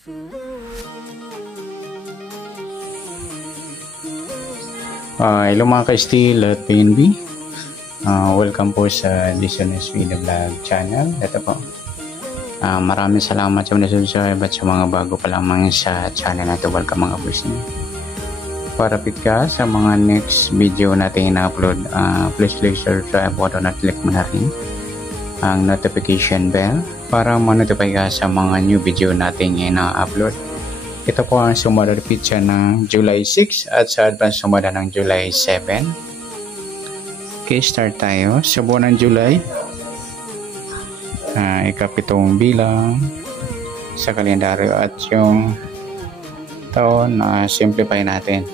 Hello mga ka-steel at PNB. Welcome po sa Listeners Video Vlog channel. Ito po. Maraming salamat sa mga subscribe at sa mga bago pa lamang sa channel na ito. Welcome mga boys. Para ka sa mga next video natin na-upload, please subscribe button at click mo na rin ang notification bell para ma-notify ka sa mga new video natin na-upload. Ito po ang sumada pizza ng July 6 at sa advance sumada ng July 7. Okay, start tayo. Sa buwan ng July, ikapitong bilang sa kalendaryo at yung taon na simplify natin.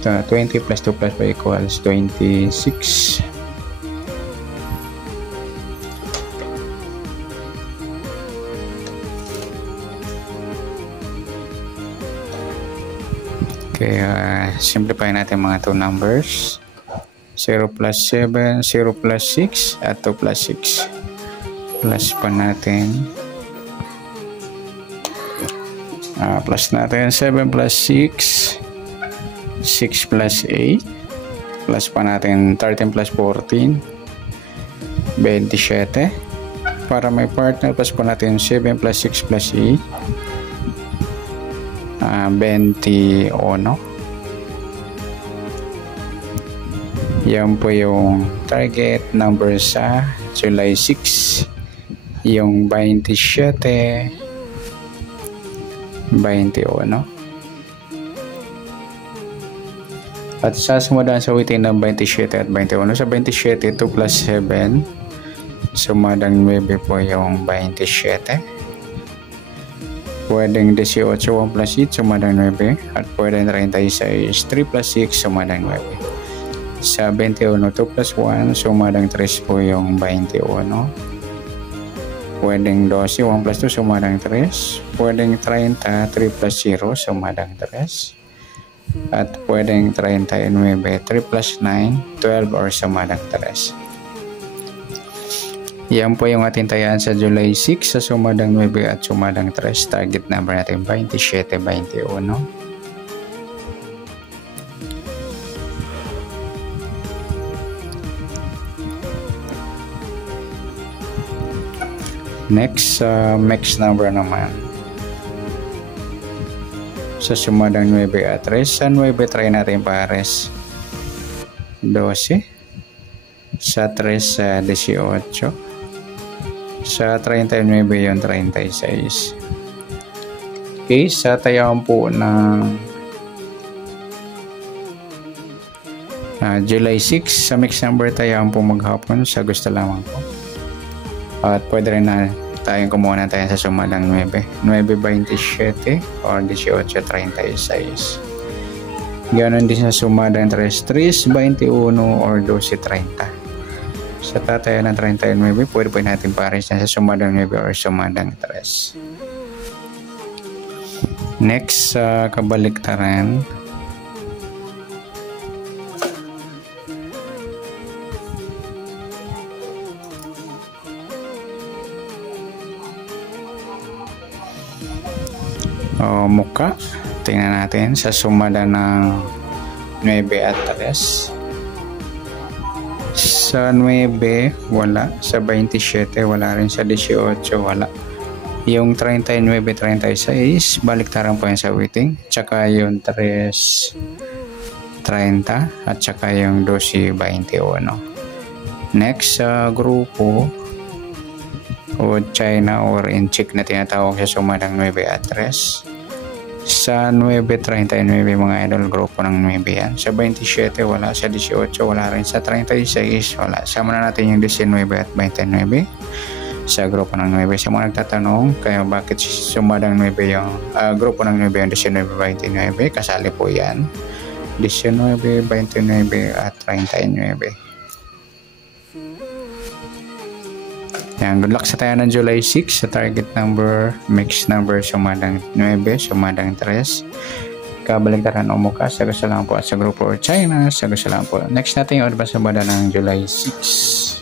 20 plus 2 plus 5 equals 26. Okay, simplify natin mga 2 numbers. 0 plus 7, 0 plus 6, at 2 plus 6. Plus pa natin. Plus natin 7 plus 6, 6 plus 8. Plus pa natin 13 plus 14, 27. Para may partner, plus pa natin 7 plus 6 plus 8. 21. Yan po yung target number sa July 6. Yung 27, 21. At sasumadaan sa witin ng 27 at 21. Sa 27, 2 plus 7. Sumadang 9 po yung 27. Pwedeng 18, 1 plus 8, sumadang 9. At pwedeng 36, 3 plus 6, sumadang 9. Sa 21, 2 plus 1, sumadang 3 po yung 21. Pwedeng 12, 1 plus 2, sumadang 3. Pwedeng 30, 3 plus 0, sumadang 3. At pwedeng 39, 3 plus 9, 12 or sumadang 3. Yan po yung ating tayaan sa July 6 sa sumadang 9 at sumadang 3. Target number natin 27, 21. Next, mix number naman. Sa sumadang 9 at 3. Sa 9, try natin pares. 12. Sa 3, 18. Sa 39 yung 36. Okay, sa tayaan po ng July 6, sa mix number tayaan po maghapon sa gusto lamang po. At pwede rin na tayong kumuha na tayo sa sumadang 9. 9.27 or 18.36. Ganon din sa sumadang 3.21 or 12.30. Sa tatayan ng 39, pwede po natin pares na sa sumadang 9 or sumadang 3. Next, kabaliktaran. Muka. Tingnan natin sa sumada ng 9 at 3. Sa 9, wala. Sa 27, wala rin. Sa 18, wala. Yung 39, 36, baliktaran po yan sa waiting. Tsaka yung 3, 30. At tsaka yung 12, 21. Next, sa grupo o China or in Czech na tinatawag sa sumadang 9 at 3. Sa 9.39 mga idol, grupo ng 9 yan. Sa 27 wala, sa 18 wala rin, sa 36 wala. Sama na natin yung 19 at 29 sa grupo ng 9. Sa mga nagtatanong kaya bakit sumadang 9 yung grupo ng 9 yung 19.29, kasali po yan 19, 29 at 39. Yan, good luck sa tayo ng July 6 sa target number, mix number, sumadang 9, sumadang 3. Kabaligtaran o muka, sa gusto lang po at sa grupo or China, sa gusto lang po. Next natin yung advance sumada ng July 6.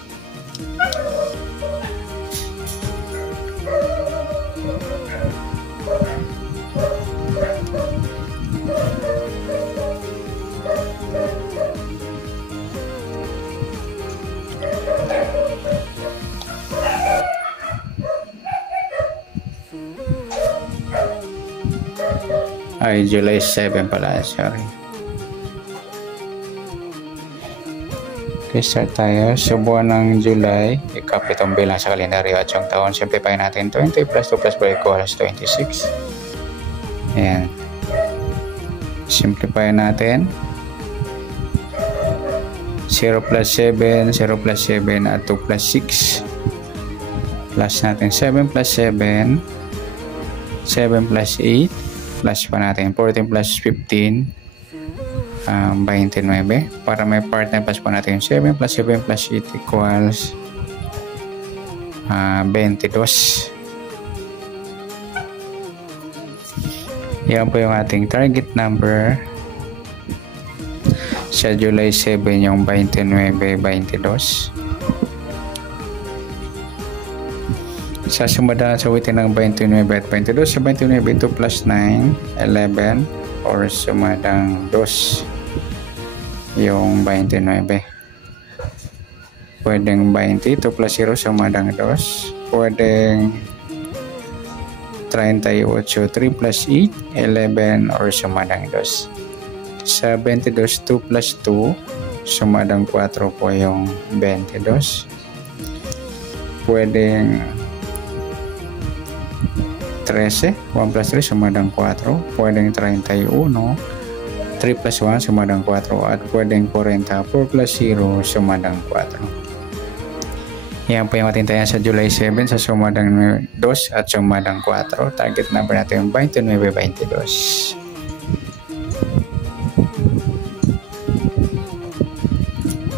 Ay, July 7 pala, sorry. Okay, start tayo. Sa buwan ng July, i-copy itong bilang sa kalendaryo at yung taon. Simplify natin 20 plus 2 plus 4 equals 26. Ayan. Simplify natin. 0 plus 7, 0 plus 7 at 2 plus 6. Plus natin 7 plus 7, 7 plus 8, plus pa natin 14 plus 15, 29. Para may part na plus pa natin 7 plus 7 plus 8 equals 22. Yan po yung ating target number sa July 7, yung 29-22. Sa sumadaan sa witin ng 29 at 22, sa 29 2 plus 9, 11, or sumadang 2 yung 29. Pwedeng 20, 2 plus 0 sumadang 2. Pwedeng 38, 3 plus 8, 11, or sumadang 2. Sa 22, 2 plus 2, sumadang 4 po yung 22. Pwedeng 13, 1 plus 3, sumadang 4. Pwedeng 31, 3 plus 1, sumadang 4. At pwedeng 40, 4 plus 0, sumadang 4. Yan po yung ating tayan sa July 7 sa sumadang 2 at sumadang 4. Target number natin yung 29-22.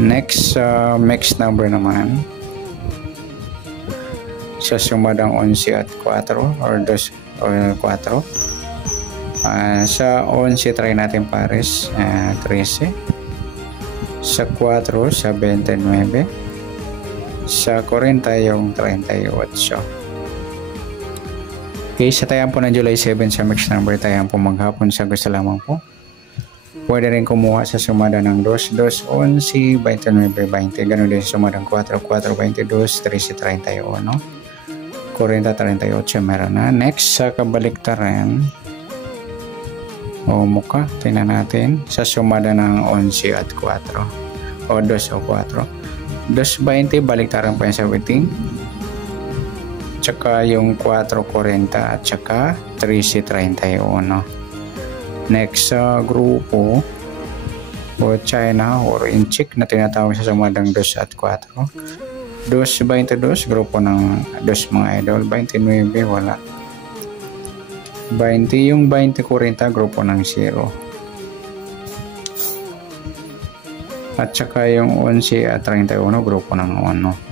Next, mixed number naman. Sa sumadang 11 at 4 or 2 or 4. Sa 11 try natin pares, 13. Sa 4, sa 29. Sa 40 yung 38. Okay, sa tayan po ng July 7 sa mixed number, tayan po maghapon sa gusto lamang po. Pwede rin kumuha sa sumada ng 2, 2, 11, 29, 20. Ganun din sa sumadang 4, 4, 22, 13, 31. 40, 38 meron na. Next, sa kabaliktaran, o muka, tingnan natin. Sa sumada ng 11 at 4. O 2 o 4. 2, 20, baliktaran pa yan sa witing. Tsaka yung 4, 40 at tsaka 13, 31. Next sa grupo o China or inchik na tinatawag sa sumadang 2 at 4. 2, 22, grupo ng 2 mga idol. 29, wala. 20, yung 20, 40, grupo ng 0. At saka yung 11 at 31, grupo ng 1.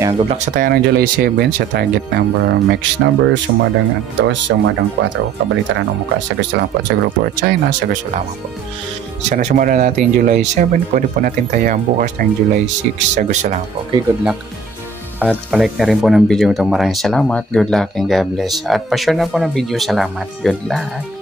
Yan, good luck sa tayo ng July 7 sa target number, mixed number, sumadang 2, sumadang 4. Kabalitaran ng mukha sa gusto lang po at sa grupo China sa gusto lamang po. Sana sumadang natin July 7, pwede po natin tayo bukas ng July 6 sa gusto lang po. Okay, good luck. At palike na rin po ng video ito. Maraming salamat. Good luck and God bless. At pa-share na po ng video. Salamat. Good luck.